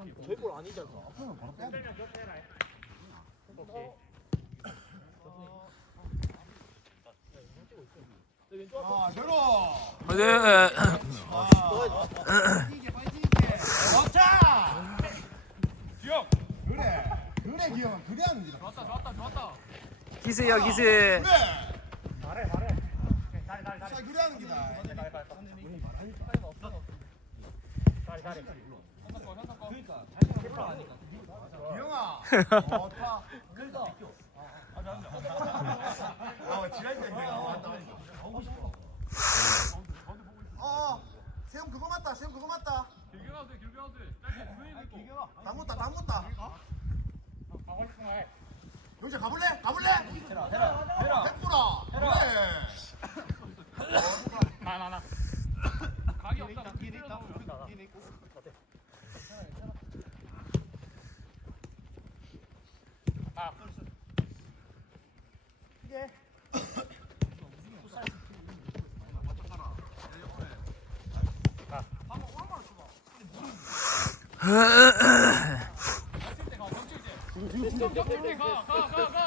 저희 볼 아니잖아. 아, 저로. 네. 자. 기억. 그래. 그래 기억은 그래 하는 거다. 좋았다 좋았다 좋았다. 기세야 기세. 그래. 말해 말해. 자 그래 하는 기다. 기영아. 좋다. 그러니까. 아, 지랄 때 내가 왔다. 어, 세영 그거 맞다. 세영 그거 맞다. 길게 가도 돼 길게 가도 돼. 짧게 조용히 있고. 가고 싶은 거 해. 영재 가볼래? 가볼래? 해라, 해라, 해라. 해보라. 그래. 나 나 나. 각이 없다. 뒤에 있다. 뒤에 있고. 아,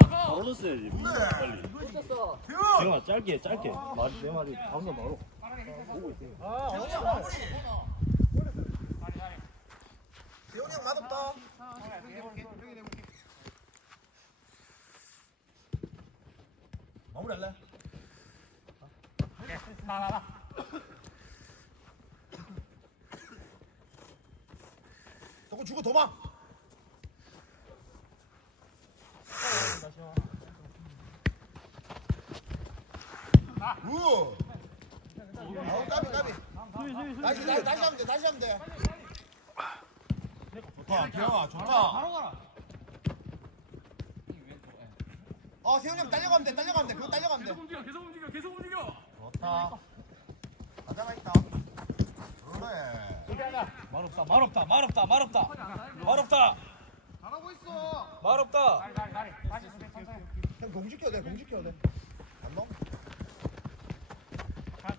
바로 줬어야지 빨리. 지영아 짧게 짧게 말이 내 말이 방금 바로 태훈이 형 맛없다. 마무리할래? 나나 나. 저거 주고 도망. 우. 어, 까비 까비. 다시 다시 다시 하면 돼. 다시 하면 돼. 좋다. 기영아 좋다. 바로 가라. 어, 세훈이 형 딸려가면 돼. 딸려가면 돼. 그거 딸려가면 돼. 계속 움직여 계속 움직여 계속 움직여. 좋다. 가자가 있다. 그래. 말 없다 말 없다 말 없다 말 없다 말 없다 잘하고 있어. 말 없다 다리 다리 다리. 다시 천천히. 형 공지 켜야 돼. 공 지 켜야 돼. 안 넣어?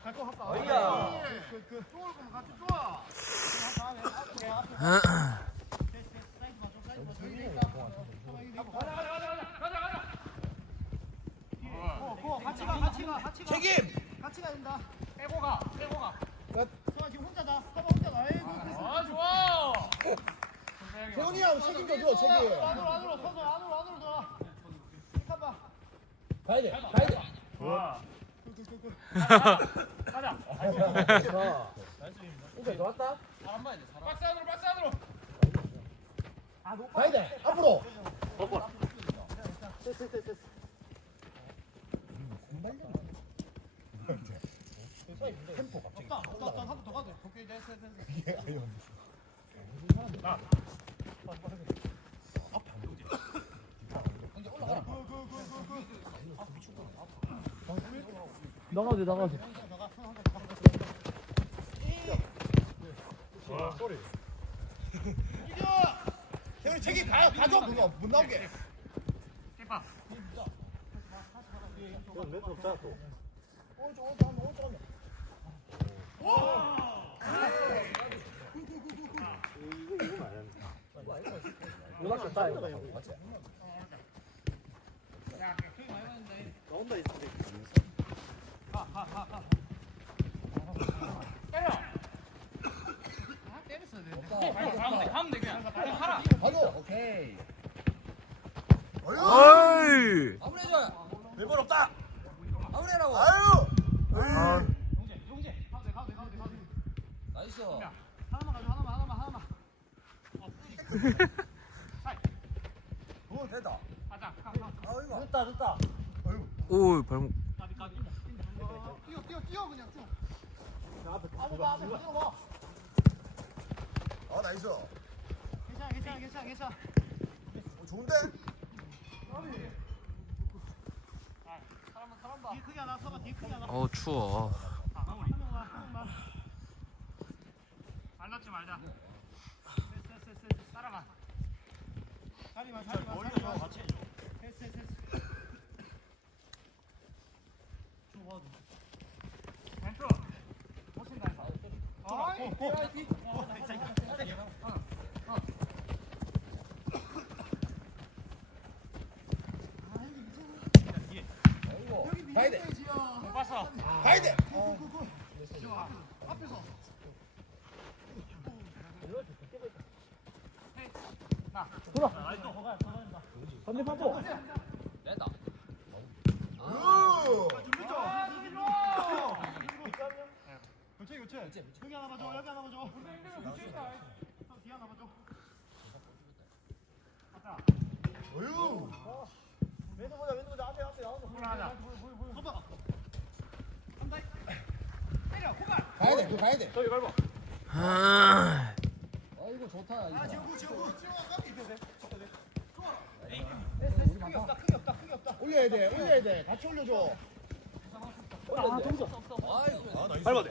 갈거 할까? 어이야. 그, 그, 그. 올 거면 같이. 가자 가자 가자 가자 가자. 어, 같이 가, 같이 가, 같이 가. 책임. 같이 가야 된다. 빼고 가 빼고 가. 수아 지금 혼자다. 서봐 혼자다. 아이고. 아 좋아. 세훈이 형 책임져 줘. 책임. 안으로 안으로 서서 안으로 안으로 들어. 잠깐만. 가야 돼. 가야 돼. 좋아. 가자. 이제 좋았다. 박스 안으로 박스 안으로. 가야 돼. 앞으로. 한번더 가도 돼. 오케이, 됐어, 됐어. 나 가도 돼 나가도 돼 세훈이 책임 가. 가져 그거 못 나오게. 키파. 멘트 없잖아 또 오른쪽 오른쪽 한번 오른쪽 한번. 음악 좋다 이거 나온다 이 상대 때 가면 돼 그냥. 그냥 하라. 가져. 오케이. 어이. 아무래줘요. 별번 없다. 아무래라고. 아유. 아, 용재 용재. 가도 돼, 가도 돼. 나이스. 하나만 가져, 하나만, 하나만, 하나만. 어 됐다. 가자. 아이고. 됐다 됐다. 오 발목. 뛰어, 뛰어, 뛰어 그냥 쭉. 앞에 앞에 봐, 앞에 봐. 아 나이스. 어, 괜찮아, 괜찮아, 괜찮아, 괜찮아. 좋은데? 사람 봐. 뒤에 크게 하나 서봐, 뒤에 크게 하나. 어 추워. 명만. 말랐지 말자. 됐어, 됐어, 됐어, 됐어. 따라가. 자리만, 멀리 자리만. 같이 해줘 됐어, 됐어. 좋아. 가야 돼. 봤 어. 가야 돼. 어. 앞에 서. 돌 아. 반대 반 복. 체 교체. 여기 하나 봐줘. 여기 하나 봐줘. 뒤 하나 봐줘. 어유. 왼쪽 보자 왼쪽 보자 앞에 앞에 나오는 거. 올라가자. 봐봐. 한다. 때려. 고갈. 가야 돼. 그거 가야 돼. 아, 아 지우고 지우고. 지우고 까비. 크게 없다 크게 없다 크게 없다. 올려야 돼 올려야 돼. 같이 올려줘. 아 동서. 아 나이스. 밟아 돼.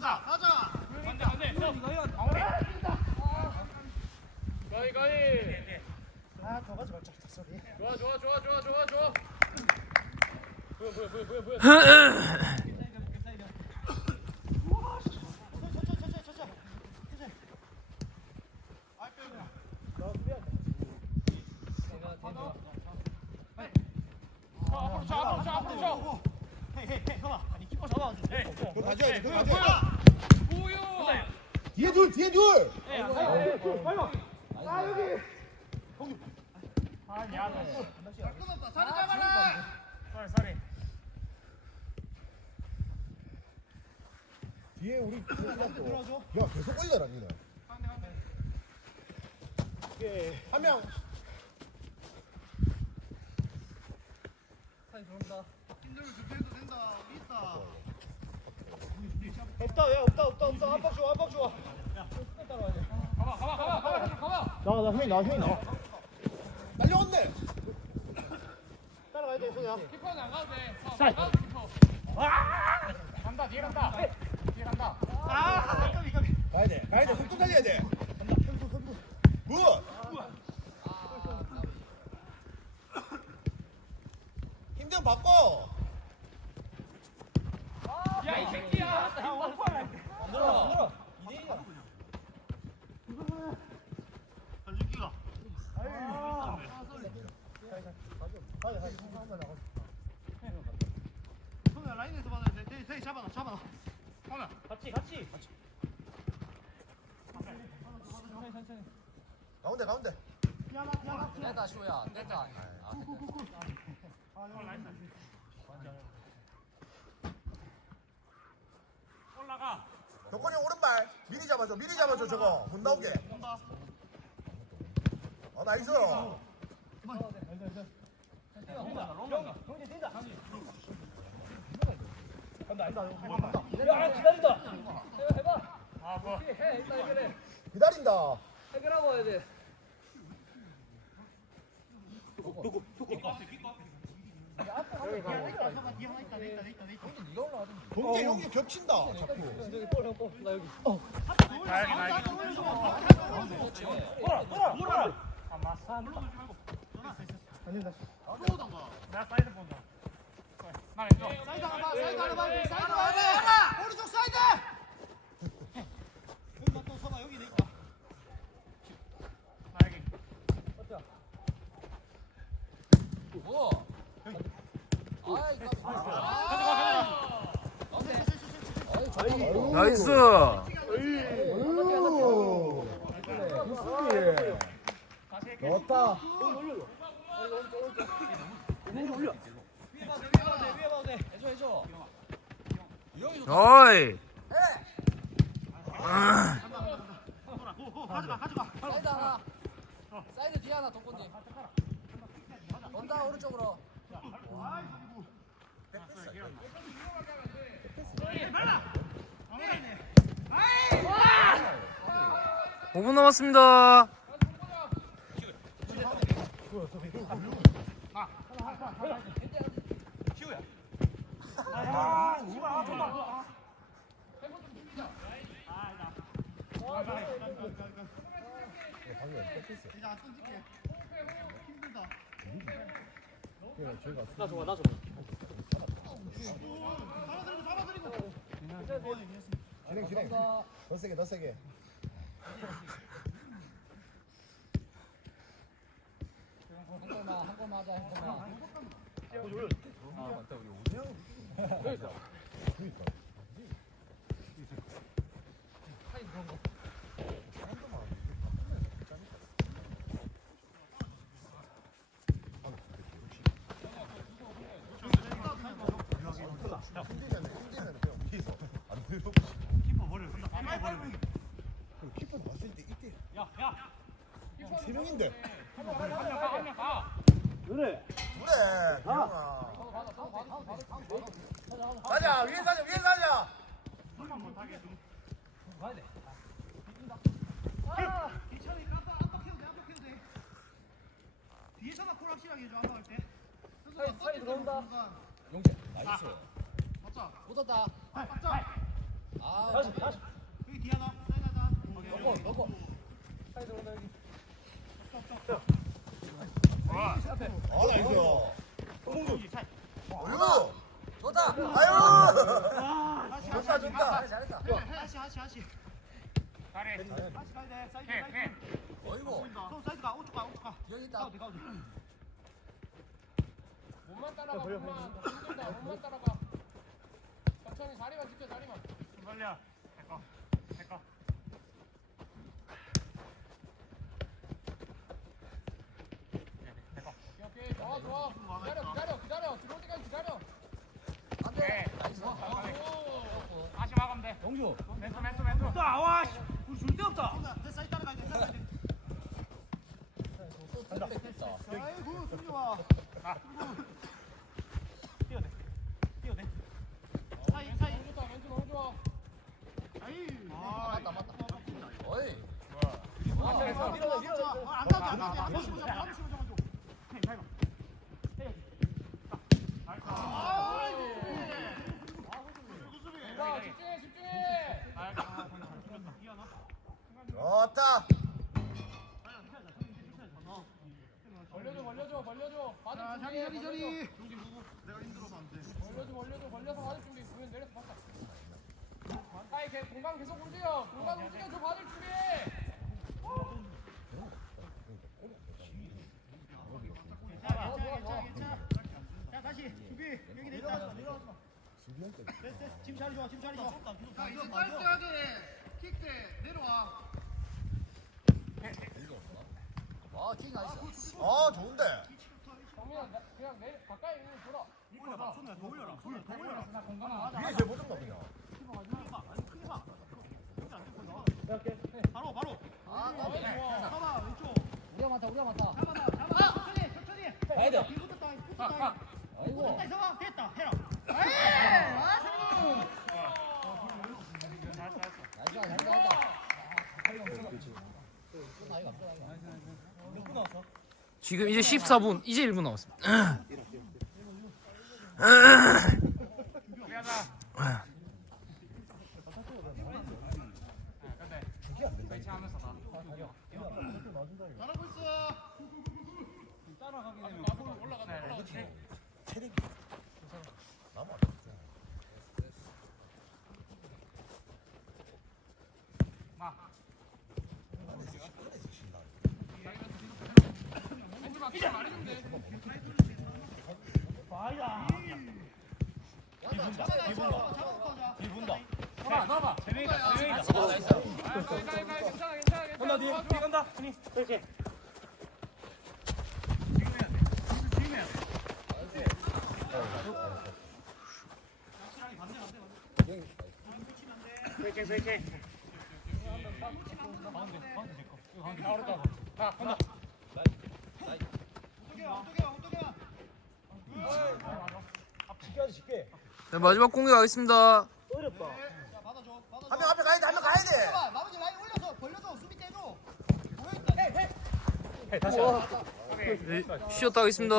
가자 가자. 안돼 안돼 가위 가위 아 더 가지 말자. 소리. 좋아 좋아 좋아 좋아 좋아 좋아 보여 보여 보여 보여 보여 앞으로 쳐 앞으로 쳐 앞으로 쳐 헤이 헤이 헤이 잡아가지고. 그거 가져야 돼. 그거 가져야 돼. 우유 뒤에 둘 뒤에 둘. 뒤에 우리 들어줘. 야 계속. 한대 한대. 한 명. 된다. 있다. 없다 야 없다 없다 없다 압박 줘 압박 줘. 가봐 가봐 가봐 가봐 가봐 나가 나 형이 나와 형이 나와. 날려온대. 따라가야 돼 소야. 키퍼는 안 가도 돼 서, 안 가도 돼, 키퍼 간다 뒤에 간다 뒤에 간다 아 까비 까비. 가야 돼 가야 돼 속도 달려야 돼. 굿. 힘좀 바꿔. 야 이 새끼야. 전주기가. 손을 라인에서 받아야 돼. 대희 대희 잡아놔 잡아놔. 하나. 같이 같이. 가운데 가운데. 미안하 미안하. 떼다 쇼야 떼다 아 이거 라인 다 덕건이 오른발 미리 잡아줘 저거 못 나오게. 어 나이스. 야 기다린다. 기다린다. 잡아 뒤에 하나 있다 내 있다 내 있다 내 있다. 동재 형이 겹친다 자꾸. 사이드. 여기 있다. 나이스. 좋다. 어이. 고고 가져가 가져가. 사이드 하나. 사이드 뒤에 하나 덕분님. 건다 오른쪽으로. 오 분 남았습니다. 던질게. 힘들다. 잡아드리고 잡아드리고. 진행 진행 더 세게 더 세게 한 골만 한 골만 하자 한 힘들면 힘들면 그냥 뒤에서 안 들고 키퍼 버려. 키퍼 버려. 그 키퍼 봤을 때 이때 세 명인데 가. 그래 기영아 가자 위에 가자 위에. 뒤에서만 콜 확실하게 해줘 아빠 할 때. 사이 사이 들어온다. 용재 나이스 맞자. 묻었다 맞자. 아 여기 뒤에 하나. 사이 하나. 넣고 넣고 아 나이스. 몸만 따라가. 몸만. 따라가. 천천히 자리만 지켜 자리만. 빨리야. 내꺼. 내꺼. 오케이 오케이 좋아 좋아. 기다려 기다려 기다려. 들어올 때까지 기다려. 안돼 나이스. 나이스 아이고. 다시 막으면 돼. 영주 멘토 멘토 멘토. 와, 씨. 우리 줄데 없다. 내 사이드 따라 가야 돼. 따라가야 돼. 아이고 승규아. 뛰어대. 뛰어대. 사이 사이. 너무 좋다 멘토 너무 좋아. 아이. 맞다 맞다 어이 아, 밀어 밀어 밀어. 안 나지 안 나지. 한 번씩 보자. 한 번씩 보자. 헤이, 밟아. 자 집중해 집중해. 좋다 벌려줘 벌려줘 벌려줘. 받을 자, 준비. 자리 자리 자리. 내가 힘들어서 안 돼. 벌려줘 벌려줘 벌려서 받을 준비. 그냥 내려서 받자. 아이 걔 공간 계속 움직여. 공간 움직여 줘 받을 준비. 괜찮아 괜찮아 괜찮아. 자 다시 준비. 여기 내려가지 마 내려가지 마. 됐어 됐어. 지금 자리 좋아 지금 자리 좋아. 자 이제 깔끔하게 킥대 내려와. 와킹 나이스 아 좋은데 정민아 나- 그냥 내 가까이 돌아. 올려봐. 손에 더 올려라. 손에 더 올려라. 나 공간 안 위에 제일 못한다 그냥 바로 바로. 아 나이스 잡아 왼쪽. 우리가 많다 우리가 많다 잡아 나 잡아. 천천히 천천히. 가야 돼길 붙었다 길 붙었다. 아이고 붙었다 있어봐 됐다 해라. 나이스 나이스 나이스 나이가 나이가 지금 이제 14분, 이제 1분 남았습니다. 있어. 앞으로 올라가자 올라가자. 마. 하자. 나봐 나봐. 재명이다 재명이다. 괜찮아. 좋아 좋아. 간다. 아니, 이렇게. 이렇게, 이렇게. 가 간다. 엉뚱이야 엉뚱이야 엉뚱이야. 네, 마지막 공격 하겠습니다. 자 받아줘 받아줘. 한명 앞에 가야 돼 한 명 가야 돼 나머지 라인 올려서 벌려서 수비 떼줘. 모여있다. 헤이 헤이. 네, 쉬었다 하겠습니다.